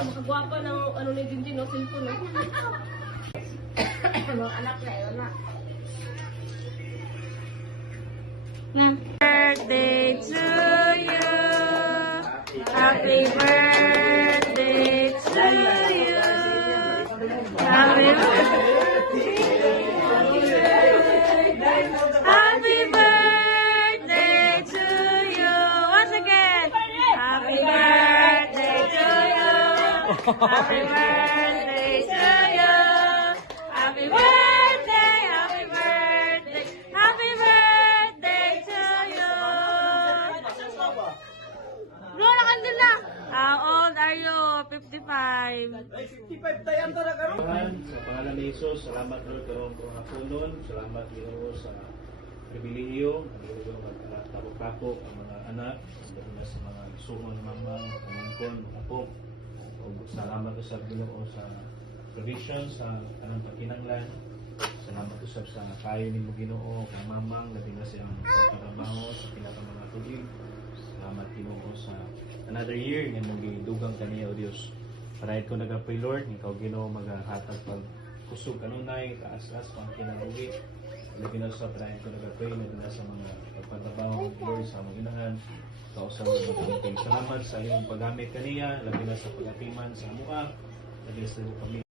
Makagwapa ng ano ni Jinjin, no? Cellphone, no? Mga anak na, yun na. Birthday to you. Happy birthday to you. Happy birthday to you. Once again. Happy birthday to you. Happy birthday to you. Happy birthday, happy birthday, happy birthday to you. Bro, nakandun na. How old are you? 55. Ay, 55 tayo ang tara karon. Sa pangalan ni Jesus, salamat Lord karong hapon. Salamat Ginoo sa pribilehiyo, ang magtapok-tapok ang mga anak, na sa mga sumang mamang, pamangkon, apo. Salamat sa Ginoo sa provision sa kanang pagkinanglan. Salamat usab sa kayo nimo Ginoo kang mamang labi na siyang pagtrabaho sa pinaka mga tuig. Salamat Ginoo sa another year nga mong gidugang kaniya o Dios. Paraid ko nagapay Lord, ikaw Ginoo magahatag pag kusog kanunay kaas-as pang kinabuhi. Labi na sa paraid ko nagapay na sa mga pagtrabaho Lord sa mga inahan. Kausap mo salamat sa iyong paggamit kaniya, labi na sa pagatiman sa amuha, labi sa kami.